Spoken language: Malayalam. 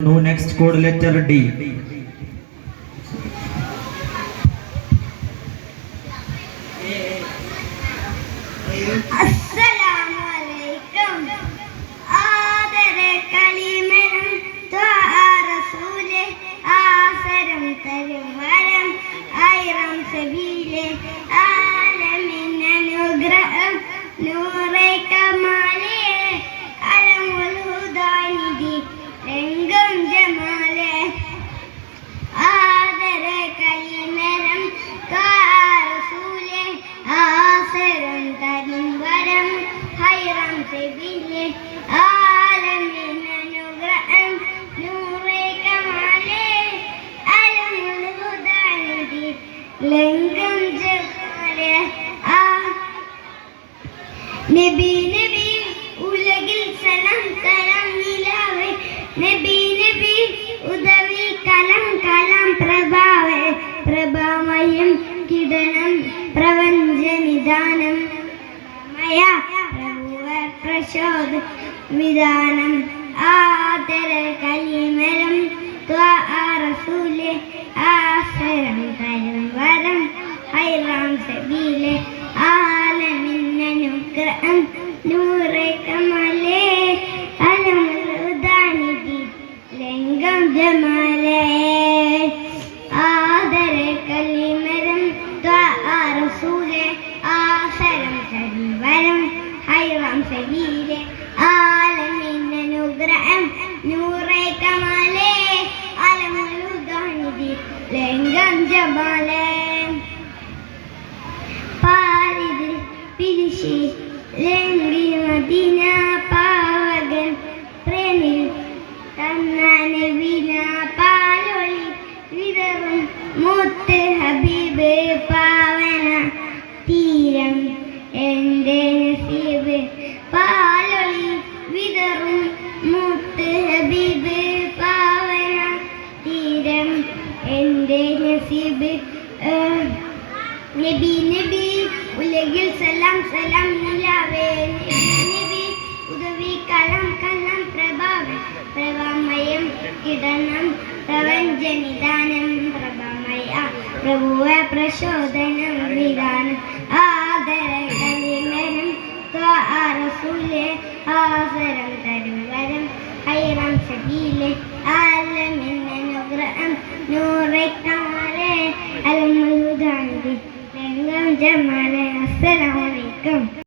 No, next code letter D. നബി നബി ഉലകിൽ സലാം സലാം നിലാവേ നബി നബി ഉദവി കലം കലാം പ്രഭാവേ പ്രഭാമയം കിടണം പ്രപഞ്ച നിദാനം മയ പ്രഭുവ പ്രശോദ വിധാനം ആദര കലിമരം റസൂലെ ആസരം തരും വരം ഹൈറാം സബീലെ ആലമിന്നനുഗ്രഹം നൂറെ കമലേ അലമുദാനിധി ലംഘം ജമാലേ ആദര കലിമരം റസൂലെ ആസരം തരും വരം ഹൈറാം സബീലെ ആലമിന്നനുഗ്രഹം നൂറെ കമലേ അലമുദാനിധി ലംഘം ജമാലേ ലംഘി മദീന പാവകൻ പ്രേമിൽ തന്നനവിന പാലൊളി വിതറും മുത്ത് ഹബീബ് പാവന തീരം എൻ്റെ നസീബ് പാലൊളി വിതറും മുത്ത് ഹബീബ് പാവന തീരം എൻ്റെ നസീബ് നബി നബി ഉലകിൽ സലാം സലാം നിലാവേ നബി ഉദവി കലം കലം പ്രഭാവേ പ്രഭാമയം കിടണം പ്രപഞ്ച നിദാനം പ്രഭാമയ പ്രഭുവ പ്രശോദനം വിധാനം ആദര കലിമരം റസൂലെ ആസരം തരും വരം ഹൈറാം സബീലെ ആലമിന്നനുഗ്രഹം നൂറെ കമലേ അലമുദാനിധി ജമാലെ. അസ്സലാമു അലൈക്കും.